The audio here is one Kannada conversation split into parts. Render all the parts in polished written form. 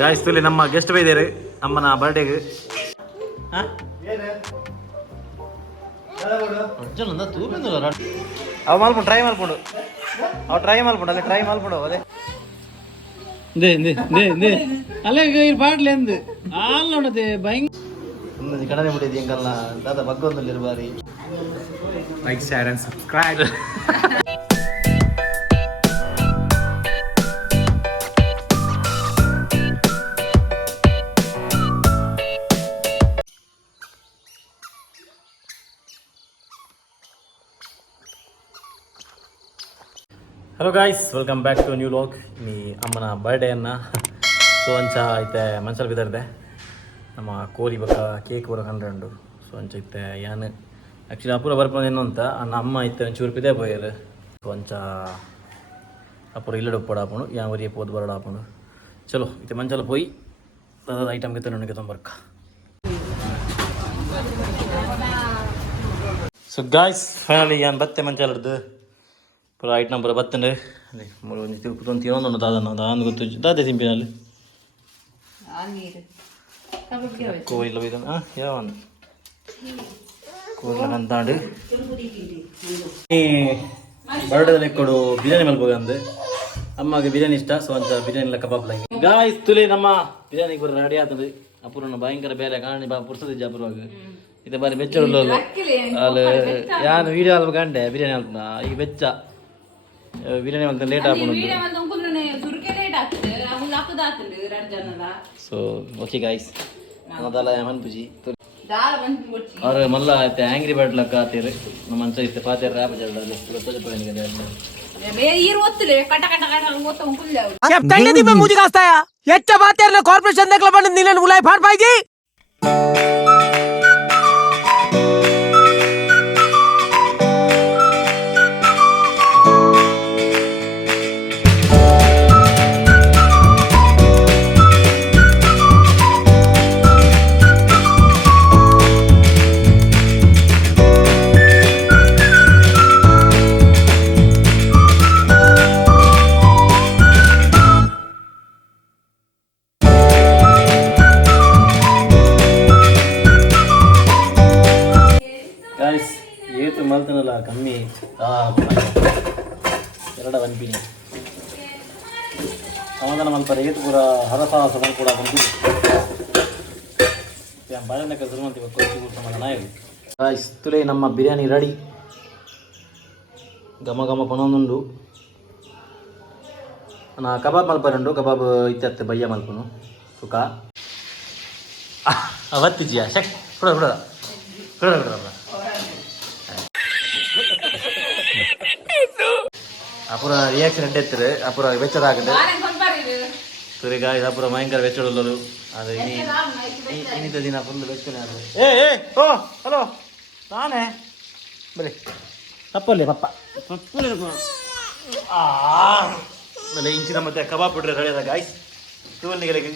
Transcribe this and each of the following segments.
ಗಾಯಿಸ್ತಲ್ಲಿ ನಮ್ಮ ಗೆಸ್ಟ್ ಬೈದೇರು ಅಮ್ಮನ ಬರ್ಡೇಗೆ ಅವ ಮಲ್ಕೊಂಡು ಟ್ರೈ ಮಾಡ್ಕೊಂಡು ಅಲ್ಲಿ ಟ್ರೈ ಮಾಡ್ಕೊಂಡು ಅದೇ ಅಲ್ಲೇ ಪಾಟ್ಲೆ ಅಂದು ಹಾಲು ನೋಡದೆ ಭಯಂಕರ ಕಡನೆ ಬಿಟ್ಟಿದ್ದು ಹೆಂಗಲ್ಲ ದಾದ ಬಗ್ಗೊಂದಲ್ಲಿ ಬಾರಿ like share and subscribe. Hello guys, welcome back to new vlog. ನೀ ಅಮ್ಮನ ಬರ್ಡೇಯನ್ನು ಸೊ ಅಂಚ ಐತೆ ಮನ್ಸಲ್ಲಿ ಬಿದ್ದರ್ದೆ ನಮ್ಮ ಕೋರಿ ಬಕ್ಕ ಕೇಕ್ ಬರೋ ಕಂಡು ಸೊ ಅಂಚ ಐತೆ ಯಾನು ಆ್ಯಕ್ಚುಲಿ ಅಪೂರ ಬರ್ಪಂದು ಏನು ಅಂತ ಅನ್ನ ಅಮ್ಮ ಐತೆ ಒಂಚೂರು ಪಿದೆ ಪೋಯರು ಸೊ ಅಂಚ ಅಪೂರ ಇಲ್ಲಡು ಉಪ್ಪಡಾಪಣು ಯಾ ವರಿಯ ಪೋದು ಬರಡಾಪಣು ಚಲೋ ಐತೆ ಮಂಚಲ ಪೋಯಿ ಅದಾದ ಐಟಮ್ ಗೆ ನನಗೆ ತೊಂಬರ್ಕ. ಸೊ ಗಾಯ್ಸ್ ಫೈನಲಿ ಯಾನು ಬತ್ತೆ ಮಂಚಲದ್ದು ಪೂರ ಐಟ್ ನಂಬರ್ ಬತ್ತಂಡೆ ಅದೇ ಮೂರು ಒಂಜಿ ತಿರುಪತಿ ಏನೊಂದು ದಾದನ ದಾನ್ ಗೊತ್ತು ದಾದೆ ಸಿಂಪಿನಲ್ಲಿ ಕೋಯಿಲ್ಲ ಬೈದ ಯಾವನ್ ಕೋಯಿಲ್ಲ ಅಂತಾಂಡು ಬರ್ಡೇದಲ್ಲಿ ಕೊಡು ಬಿರಿಯಾನಿ ಮಲ್ಬೋಗ ಅಂದೆ ಅಮ್ಮಗೆ ಬಿರಿಯಾನಿ ಇಷ್ಟ ಸೊ ಅಂತ ಬಿರಿಯಾನಿ ಎಲ್ಲ ಕಬಾಬ್ ಲೈನ್ ಗಾಯ್ಸ್ ತುಲಿ ನಮ್ಮ ಬಿರಿಯಾನಿ ಕೂಡ ರೆಡಿ ಆಗ್ತದೆ ಅಪೂರ್ಣ ಭಯಂಕರ ಬೇರೆ ಕಾಣಿ ಬಾ ಪುರ್ಸದಿದ್ದ ಅಪೂರ್ವಾಗ ಇದು ಬಾರಿ ಬೆಚ್ಚ ಉಳ್ಳೋದು ಅಲ್ಲಿ ಯಾನು ವೀಡಿಯೋ ಅಲ್ಪ ಕಂಡೆ ಬಿರಿಯಾನಿ ಅಲ್ಪನ ಈಗ ಬೆಚ್ಚ ಬಿರಿಯಾನಿ ಅಂತ ಲೇಟ್ ಆಗ್ಬೋದು. ಸೊ ಓಕೆ ಗಾಯ್ಸ್ ನಮ್ಮದಲ್ಲ ಮನ್ಪುಜಿ ಅವ್ರ ಮಲ್ಲ ಐತೆ ಆಂಗ್ರಿ ಬರ್ಡ್ ಲಕ್ಕ ಆತೀರಿ ನಮ್ಮ ಅಂಚ ಐತೆ ಪಾತೇರ ರಾಪ ಜಲ್ದಲ್ಲಿ मुझे कहता है ये बात है कॉर्पोरेशन देख लो बंद नीलन बुलाए फाड़ पाएगी. ಏತು ಮಲ್ತನಲ್ಲ ಕಮ್ಮಿ ಎರಡ ಬಂದ್ಬಿನಿ ಸಮಾಧಾನ ಮಲ್ಪರೆ ಏತು ಪೂರ ಹರಸಾಹಸ ಕೂಡ ಬಂದಿದೆ ಬಾಳೆನ ಶುರು ಮಾಡ್ತೀವಿ ಕೊಚ್ಚು ಸಮಾಧಾನ ಹೇಳಿ ಗಾಯ್ಸ್ ತುಲೆ ನಮ್ಮ ಬಿರಿಯಾನಿ ರೆಡಿ ಘಮ ಘಮ ಪನೊಂದುಂಡು ನಾ ಕಬಾಬ್ ಮಲ್ಪರುಂಡು ಕಬಾಬ್ ಇತ್ಯತ್ತೆ ಬಯ್ಯ ಮಲ್ಪನು ಸುಖ ಅವತ್ತಿಜಿಯಾ ಶಕ್ ಬಿಡ ಬಿಡ ಬಿಡ ಬಿಡ ಅಪುರ ರಿಯಾಕ್ಷನ್ ಎಡ್ಡೆತ್ತರು ಅಪುರ ವೆಚ್ಚದ ಆಗಿದೆ ಸರಿ ಗಾಯ್ಸ್ ಅಪುರ ಭಯಂಕರ ವೆಚ್ಚಡಲ್ಲರು ಅದು ಇನ್ನಿದ್ದ ದಿನ ಫುಲ್ ವೆಚ್ಚನೇ ಆಗಿದೆ. ಓ ಹಲೋ ನಾನೇ ಬರೀ ತಪ್ಪಲ್ಲಿ ಪಪ್ಪ ಆಮೇಲೆ ಇಂಚಿನ ಮತ್ತೆ ಕಬಾಬ್ ಬಿಡ್ರೆ ರೆಡಿಯಾದ ಗಾಯ್ಸ್ ಟೂವಲ್ಲಿಗಳಿಗೆ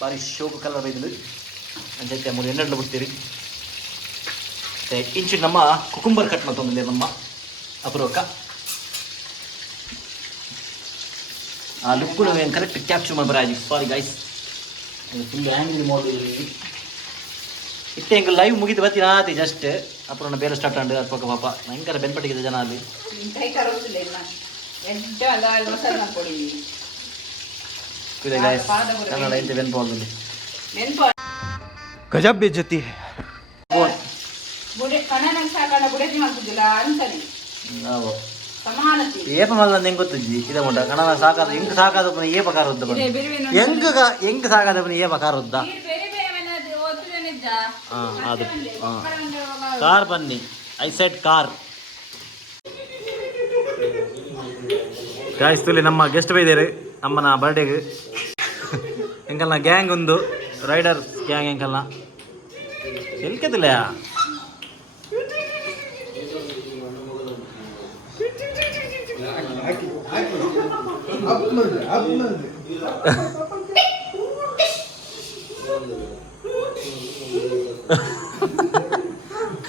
ಭಾರಿ ಶೋಕು ಕಲರ್ ಬೈದಲು ಅಂಚೈತೆ ಮೂರು ಎಣ್ಣೆಡ್ಲು ಬಿಡ್ತೀರಿ ಇಂಚಿನ ನಮ್ಮ ಕುಕುಂಬರ್ ಕಟ್ ಮತ್ತೊಂದಿಲ್ಲ ನಮ್ಮ ಅಪುರಕ್ಕ ಆ ಲುಕ್ಗಳು ಏನು ಕರೆಕ್ಟ್ ಕ್ಯಾಪ್ಚರ್ ಮಾಡ್ಬರಾಜಿ sorry guys full angry mode ಇತ್ತೆ ಹೆಂಗೆ ಲೈವ್ ಮುಗಿದು ಬರ್ತೀನಿ ಆತಿ ಜಸ್ಟ್ ಅಪುರ ಬೇರೆ ಸ್ಟಾರ್ಟ್ ಆಂಡು ಅದು ಪಕ್ಕ ಪಾಪ ಭಯಂಕರ ಬೆನ್ಪಟ್ಟಿಗಿದೆ ಜನ ಅಲ್ಲಿ ಕನ್ನಡ ಐತೆ ಬೆನ್ಪಾಗಲ್ಲಿ गजब बेइज्जती है. ಏಪ ಮಲ್ಲ ಹೆಂಗ್ ಗೊತ್ತಜ್ಜಿ ಇದೆ ಮುಂಡ ಕನ್ನಡ ಸಾಕಾದ ಹೆಂಗ್ ಸಾಕಾದಪ್ಪನ ಏಪ ಕಾರ್ ಉದ್ದ ಹೆಂಗ್ ಸಾಕಾದಪ್ಪನ ಏಪ ಕಾರ್ ಉದ್ದ ಅದು ಕಾರ್ ಬನ್ನಿ ಐ ಸೆಟ್ ಕಾರ್ ಗಾಯಿಸ್ತಲ್ಲಿ ನಮ್ಮ ಗೆಸ್ಟ್ ಬೈದೇರು ಅಮ್ಮನ ಬರ್ಡೇಗೆ ಹೆಂಗಲ್ಲ ಗ್ಯಾಂಗ್ ಒಂದು ರೈಡರ್ ಗ್ಯಾಂಗ್ ಹೆಂಗಲ್ಲ ಎಲ್ಕದಿಲ್ಲ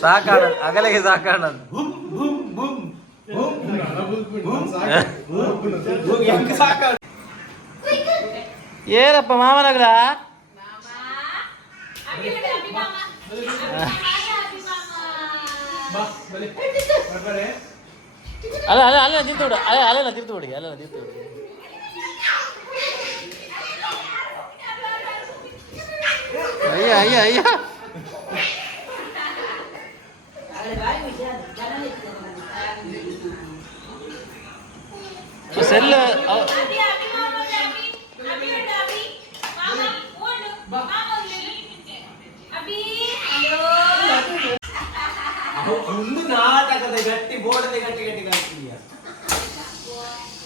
ಸಾಕಾಣ ಅಗಲೆಗೆ ಸಾಕಾಣ ಏನಪ್ಪ ಮಾಮನಗರ ಅಲ್ಲ ಅಲ್ಲ ಅಲ್ಲ ತಿಂತು ಬಿಡು ಅಲ್ಲ ತಿಂತು ಬಿಡಿ ಅಲ್ಲ ತಿಂತು ಬಿಡಿ ಅಯ್ಯ ಅಯ್ಯ ಅಯ್ಯ ಸೆಲ್ಲ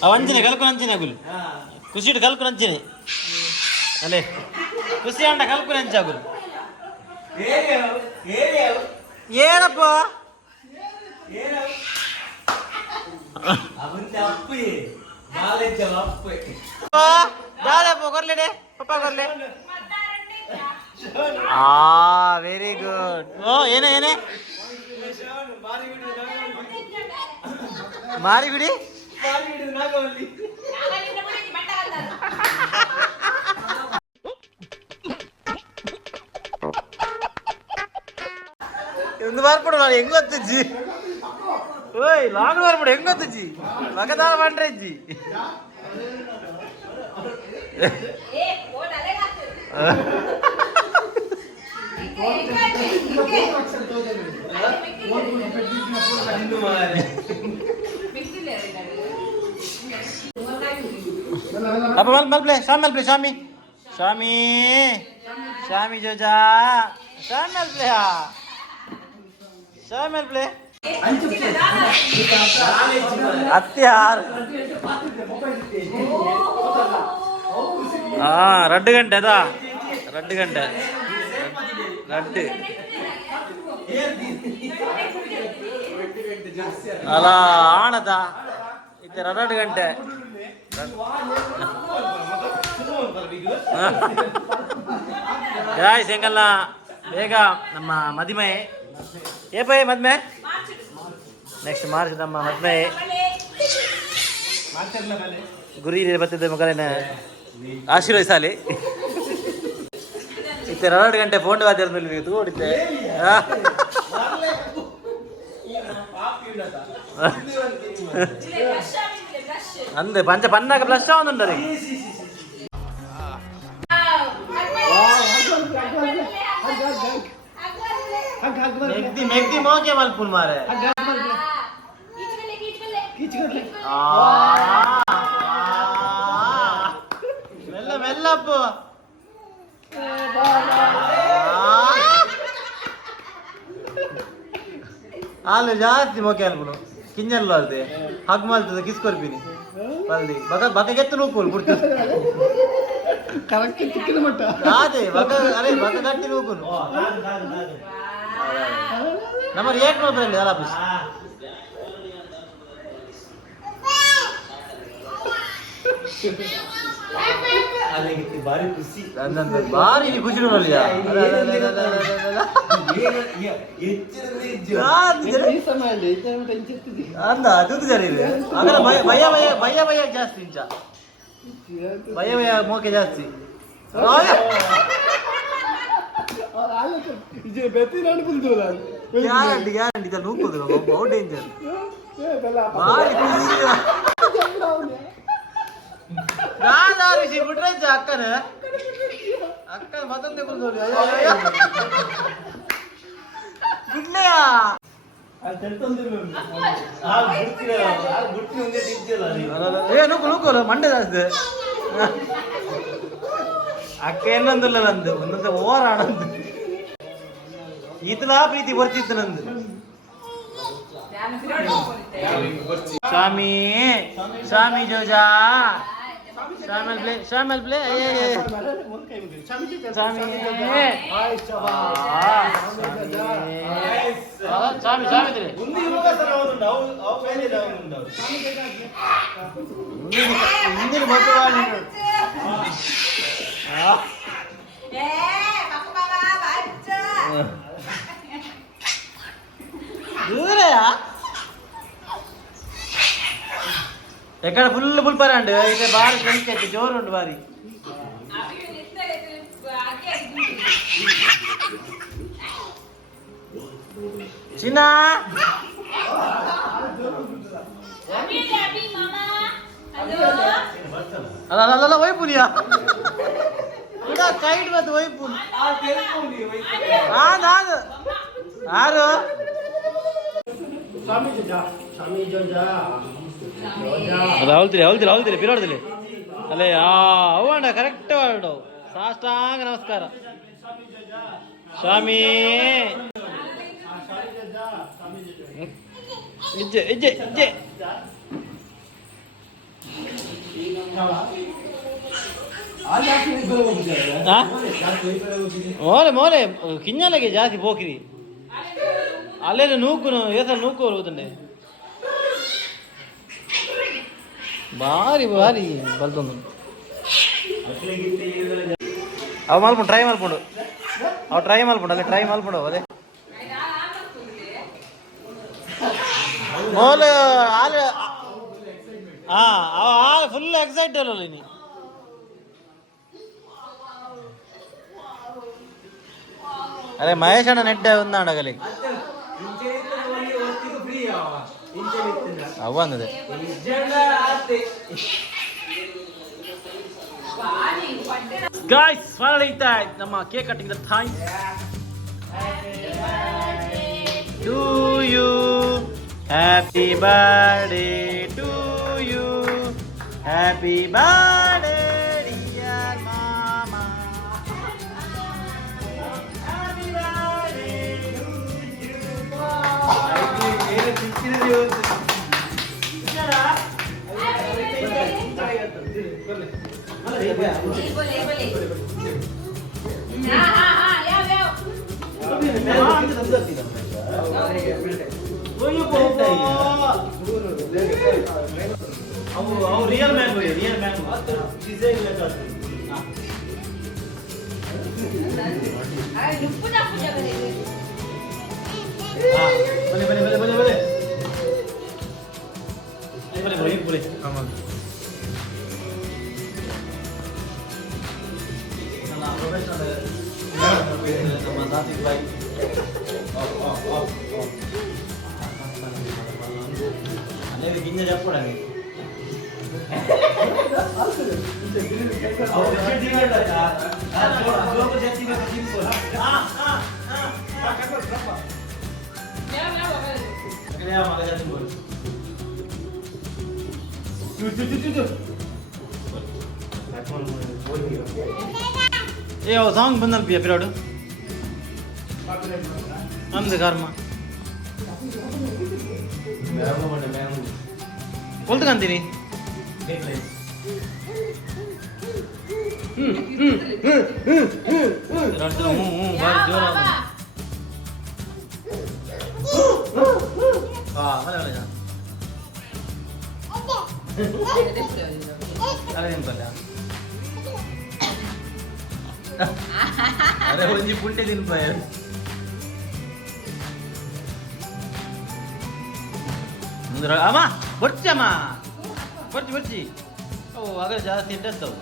ಅಂಚಿನ ಕಲ್ಕು ಅಂಚಿನ ಅಗುಲು ಖುಷಿ ಕಲ್ಕು ಅಂಚಿನ ಅಲ್ಲೇ ಖುಷಿ ಅಂಡ ಕಲ್ಕು ಅಂಚ ಅಗುಲು ಏನಪ್ಪ ಕೊರ್ಲೆ ಪಪ್ಪ ಕೊರ್ಲೆ ವೆರಿ ಗುಡ್ ಓ ಏನೇ ಏನೇ ಮಾರಿಗುಡಿ ಒಂದು ಮಾರ್ಪಡು ನಾನು ಹೆಂಗ್ ಗೊತ್ತಜ್ಜಿ ಓಯ್ ಲಾಂಗ್ ಮಾರ್ಪಡು ಹೆಂಗ್ ಗೊತ್ತಜ್ಜಿ ಮಗದಾನ ಮಾಡ್ರೆ ಅಜ್ಜಿ apa mal play Shami Joja Shami play Shami play ಅತ್ಯಾರ್ ரெண்டு ಗಂಟೆ ಅದಾ 2 ಗಂಟೆ ரெண்டு ಅಲ್ಲ ಆಣದ ಇತ್ತೆ 2 ಗಂಟೆ ಗಾಯ್ಸ್ ಹೆಂಗಲ್ಲ ಬೇಗ ನಮ್ಮ ಮದುವೆ ಏಪೈ ಮದ್ಮೆ ನೆಕ್ಸ್ಟ್ ಮಾರ್ಚ್ ನಮ್ಮ ಮದ್ಮೆ ಗುರಿ ಬರ್ತದೆ ಮಗನ ಆಶೀರ್ವದಿಸಾಲಿ ಇತ್ತೆ 2 ಗಂಟೆ ಫೋನ್ ವಾದ್ಯದ ಮೇಲೆ ತಗೊಂಡಿದ್ದೆ ಅಂದೆ ಪಂಚ ಪನ್ನಾಗ ಪ್ಲಸ್ ಆവുന്നുണ്ടರಿ मेघदी मोके मलपुन मारे मेल्ल मेल्लप्प ಹಾಲು ಜಾಸ್ತಿ ಮೊಕೆ ಅನ್ಬಿಡು ಕಿಂಜಲ್ಲು ಅಲ್ದೆ ಹಗ್ ಮಲ್ತದೆ ಕಿಸ್ಕೊರ್ಪಿನಿ ಬಲ್ದಿ ಬಕ ಗೆತ್ತು ನೂಕುಲ್ ಬಿಡ್ತದೆ ಕರೆಕ್ಟ್ ತಿಕ್ಕಿನ ಮಟ್ಟ ಅದೇ ಬಕ ಅರೆ ಬಕ ಗಟ್ಟಿ ನೂಕುಲ್ ನಮ್ಮರು ಏಟ್ ನೋಡ್ಬರಲಿ ಅಲ್ಲ ಬಿಸ್ ಬಾರಿ ಖುಷಿ ಬಾರಿ ಖುಷಿ ನೋಡಲಿಯಾ ಅಂದ ಅದು ಜರಿ ಅಂದ್ರೆ ಭಯ ಭಯ ಭಯ ಭಯ ಜಾಸ್ತಿ ಇಂಚ ಭಯ ಭಯ ಮೋಕೆ ಜಾಸ್ತಿ ಗ್ಯಾರಂಟಿ ಗ್ಯಾರಂಟಿ ಇದನ್ನು ನೂಕೋದು ಬಹು ಡೇಂಜರ್ ಬಾರಿ ಖುಷಿ ರಾಜಾರಿಸಿ ಬಿಟ್ರೆ ಅಕ್ಕನ ಅಕ್ಕನ ಮತ್ತೊಂದೇ ಕುಳಿತೋಡಿ ಬಿಡ್ಲೆಯ ಏ ನೂಕು ನೂಕೋಲ್ಲ ಮಂಡೆ ಜಾಸ್ತಿ ಅಕ್ಕ ಏನಂದಿಲ್ಲ ನಂದು ಒಂದೊಂದು ಓವರ್ ಆಡಂದು ಈತನ ಪ್ರೀತಿ ಬರ್ತಿತ್ತು ನಂದು ಸ್ವಾಮಿ ಸ್ವಾಮಿ ಜೋಜಾ ಶಾಮಲ್ ಪ್ಲೇ ಸ್ವಾಮಿ ಸ್ವಾಮಿ ಸ್ವಾಮಿ ಹಿಂದಿನ ಮಕ್ಕಳು ఎక్కడ ఫుల్ పరాండు అయితే బాగా కలిసి జోరు ఉండు బారి చిన్న అలా అలా వైపునియా కైట్ వద్దు వైపు ఆరు అవుతుంది పిలవడదులే అలే అవ్వండి కరెక్ట్ వాడు సాష్టాంగ నమస్కారం స్వామి ఇజ్జే ఇజ్జే ఇజ్జే మోలే మోలే కింజాలకి జాస్తి పోకిరి అల్లే నూక్కును ఏసారి నూక్కోలుగుతుండే భారీ భారీ బలుతుంది అవి మలుపుండు ట్రై మలుపుండు అవి ట్రై మలుపుండు అదే ట్రై మలుపుండు అదే మోలు ఫుల్ ఎక్సైట్ వాళ్ళని అరే మహేష్ అన్న నెట్ ఉందా అడగలి అవ్వంది Guys, finally time. Nama cake cutting the time. To you, happy birthday to you, happy birthday dear mama, happy birthday to you. Real mango है रियल मैंगो डिजाइन लेकर अरे पूजा पूजा करेंगे हां बोले बोले बोले बोले बोले बोले बोले बोले हां ना professional sama sapi baik ane begini japura ni ఏ ఓ సాంగ్ బందల్ పియ పిరాడు అందు కర్మ కొల్తు కంతిని బాగా జోరా అదే అరే కొంచెం పుట్టే తినిపోయారు అమ్మా బొచ్చమ్మా బొచ్చి బొచ్చి ఓ అక్కడ జాస్తి తింటేస్తావు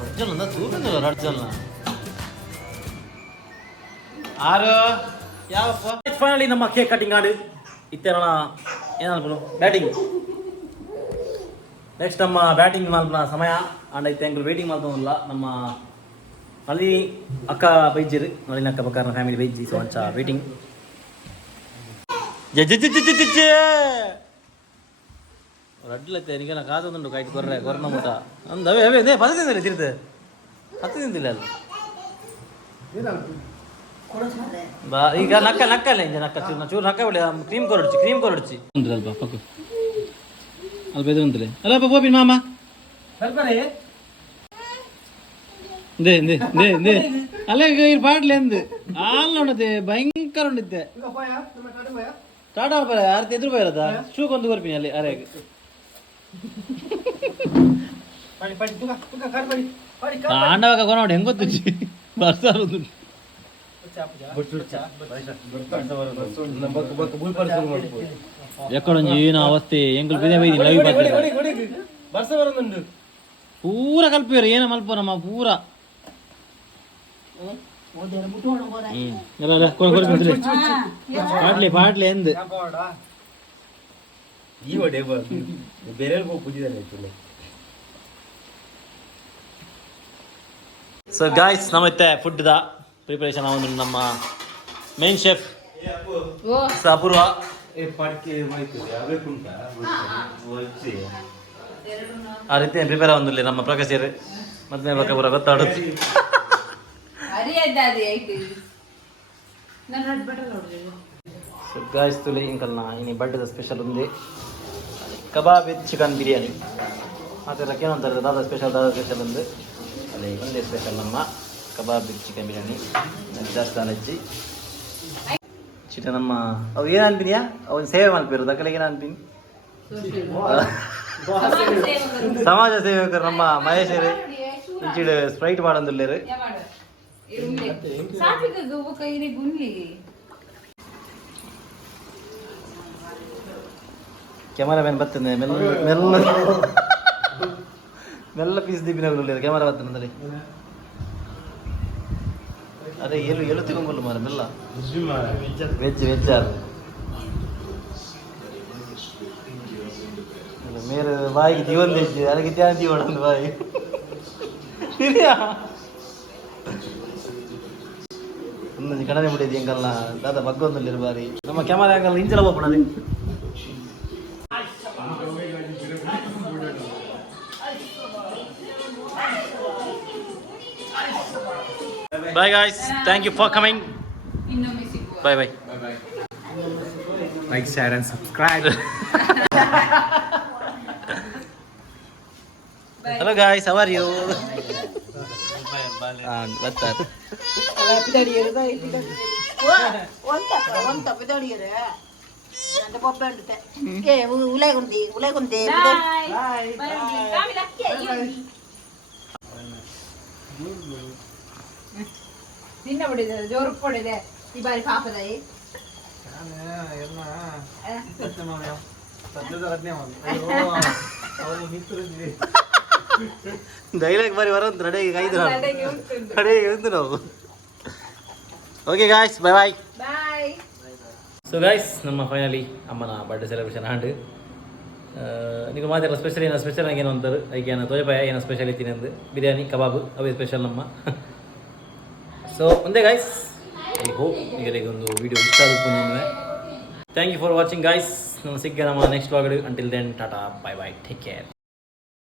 రడ్జల్ చూపింది రడ్జల్ ಆರು ಯಾವಪ್ಪ ಫೈನಲಿ ನಮ್ಮ ಕೇಕ್ ಕಟಿಂಗ್ ಆಡಿ ಇತ್ತೇನ ಏನಲ್ಪನು ಬ್ಯಾಟಿಂಗ್ ನೆಕ್ಸ್ಟ್ ನಮ್ಮ ಬ್ಯಾಟಿಂಗ್ ಮಲ್ಪನ ಸಮಯ ಅಂಡ್ ಐತೆ ಎಂಕಲ್ ವೇಟಿಂಗ್ ಮಾಡ್ತೋಲ್ಲ ನಮ್ಮ ಅಲ್ಲಿ ಅಕ್ಕ ಬೈಜಿರು ನಳಿನ ಅಕ್ಕ ಪಕ್ಕ ಫ್ಯಾಮಿಲಿ ಬೈಜಿ ಸೊ ಅಂಚ ವೇಟಿಂಗ್ ರಡ್ಲೈತೆ ನಿಗನ ಕಾದಂಡು ಕೈಟ್ ಕೊರ್ನ ಮುಟ ಅಂದವೇ ಅವೇ ನೇ ಪದ ತಿಂದಿಲ್ಲ ತಿರ್ತೆ ಹತ್ತು ತಿಂದಿಲ್ಲ ಅಲ್ಲ ಬಾ ಈಗ ನಕ್ಕಲ್ಲ ಇಂಜ ನಕ್ಕ ಚೂರು ನಕ್ಕ ಬಿಡಿ ಕ್ರೀಮ್ ಕೊರಡ್ಚಿ ಅಲ್ಪ ಪಕ್ಕ ಅಲ್ಪ ಇದು ಉಂಟಲೆ ಅಲ್ಲಪ್ಪ ಪೋಪಿನ ಮಾಮ ಅಲ್ಲ ಈಗ ಈ ಪಾಟ್ಲೆ ಎಂದು ಹಾಲು ಉಂಡತೆ ಭಯಂಕರ ಉಂಡಿತ್ತೆ ಟಾಟಾ ಬರ ಆರ್ತಿ ಎದುರು ಬರದ ಶೂ ಕೊಂದು ಕೊರ್ಪಿನಿ ಅಲ್ಲಿ ಅರೆಗೆ ಆಂಡವಾಗ ಕೊನೋಡು ಹೆಂಗ್ ಗೊತ್ತಿಚ್ಚಿ ಬರ್ಸಾರು ಎಕ್ಕಡೊಂಜಿ ಏನು ಅವಸ್ಥೆ ಎಂಕುಲು ಬಿದೆ ಬೈದಿ ಲೈವ್ ಪೂರ ಕಲ್ಪಿವ್ರು ಏನ ಮಲ್ಪ ನಮ್ಮ ಪೂರ ಪಾಟ್ಲಿ ಪಾಟ್ಲಿ ಎಂದು ಸೊ ಗಾಯ್ಸ್ ನಮ್ಮತ್ತೆ ಫುಡ್ದ ಪ್ರಿಪರೇಷನ್ ಅವನು ನಮ್ಮ ಮೇನ್ ಶೆಫ್ ಅಪೂರ್ವ ಆ ರೀತಿ ಪ್ರಿಪೇರ್ ಆಗೊಂದಿಲ್ಲ ನಮ್ಮ ಪ್ರಕಾಶ್ ಮತ್ತೆ ಪೂರ ಗೊತ್ತಾಡುತ್ತೆ సో గాయ్స్ తులి ఇంకల్నా ఇని బర్త్డే స్పెషల్ ఉంది కబాబ్ విత్ చికెన్ బిర్యానీ ಮತ್ತೆ ರಕ್ಕೇನು ಅಂತಾರೆ ದಾದಾ ಸ್ಪೆಷಲ್ ఉంది ಅಲ್ಲಿ ಒಂದೇ ಸ್ಪೆಷಲ್ ನಮ್ಮ ಕಬಾಬ್ ವಿತ್ ಚಿಕನ್ ಬಿರಿಯಾನಿ ಜಾಸ್ತಿ ಅಲಜ್ಜಿ ಚಿಟ ನಮ್ಮ ಅವು ಏನು ಅನ್ಪಿನಿಯಾ ಅವನು ಸೇವೆ ಮಾಡ್ತಿರು ದಕ್ಕಲಿಗೆ ಏನು ಅನ್ಪಿನಿ ಸಮಾಜ ಸೇವಕರು ನಮ್ಮ ಮಹೇಶರು ಇಂಚಿಡು ಸ್ಪ್ರೈಟ್ ಮಾಡಂದಿಲ್ಲೇರು ಕ್ಯಾಮರಾಮ್ಯಾನ್ ಬರ್ತದೆ ಮೆಲ್ಲ ಪೀಸ್ ದಿಬ್ಬಿನ ಕ್ಯಾಮರಾ ಬರ್ತದೆ ಅದೇ ಎಲು ತಗೊಂಡ್ಬಲ್ಲ ಮಾರ ಮೆಲ್ಲ ವೆಜ್ ಮೇರೆ ಬಾಯಿಗೆ ದೀವನ್ ತೆಚ್ಚಿ ಅದಕ್ಕೆ ತ್ಯಾನ ದೀವಣ ಬಾಯಿ ಒಂದು ಕಣನೆ ಬಿಟ್ಟಿದ್ದು ಹೆಂಗಲ್ಲ ದಾದ ಬಗ್ಗೊಂದಲ್ಲಿ ಬಾರಿ ನಮ್ಮ ಕ್ಯಾಮರಾ ಹಂಗಲ್ಲ ಇಂಚಲ ಹೋಗ್ಬಿಡೋದು Bye guys, thank you for coming. Bye bye. Like, share and subscribe. Hello guys, how are you? Batar. ನಿನ್ನ ಹೊಡಿದೆ ಜೋರು ಹೊಡಿದೆ ಈ ಬಾರಿ ಪಾಪದಾಯಿ ಡೈಲಾಗ್ ಬಾರಿ ಬರೋದು ರೆಡಿಗೆ ಕೈದು ನಾವು ಓಕೆ ಗಾಯ್ಸ್ ಬೈ ಬಾಯ್ ಬಾಯ್. ಸೊ ಗಾಯ್ಸ್ ನಮ್ಮ ಫೈನಲಿ ಅಮ್ಮನ ಬರ್ಡೇ ಸೆಲೆಬ್ರೇಷನ್ ಹಾಂಡು ನೀವು ಮಾತಾಡಲ್ಲ ಸ್ಪೆಷಲ್ ಏನೋ ಸ್ಪೆಷಲ್ ಆಗಿ ಏನೋ ಅಂತಾರೆ ಅದಕ್ಕೆ ಏನೋ ತೋಜಪಾಯ ಏನೋ ಸ್ಪೆಷಲ್ ಇತ್ತೀನಿ ಅಂದು ಬಿರಿಯಾನಿ ಕಬಾಬು ಅವೇ ಸ್ಪೆಷಲ್ ನಮ್ಮ ಸೊ ಒಂದೇ ಗಾಯ್ಸ್ ಐ ಹೋಪ್ ನಿಮಗೆ ಒಂದು ವಿಡಿಯೋ ಇಷ್ಟ ಆಗುತ್ತೆ thank you for watching guys ನಮ್ಮ ಸಿಕ್ಕ ನಮ್ಮ next vlog until then tata bye bye take care.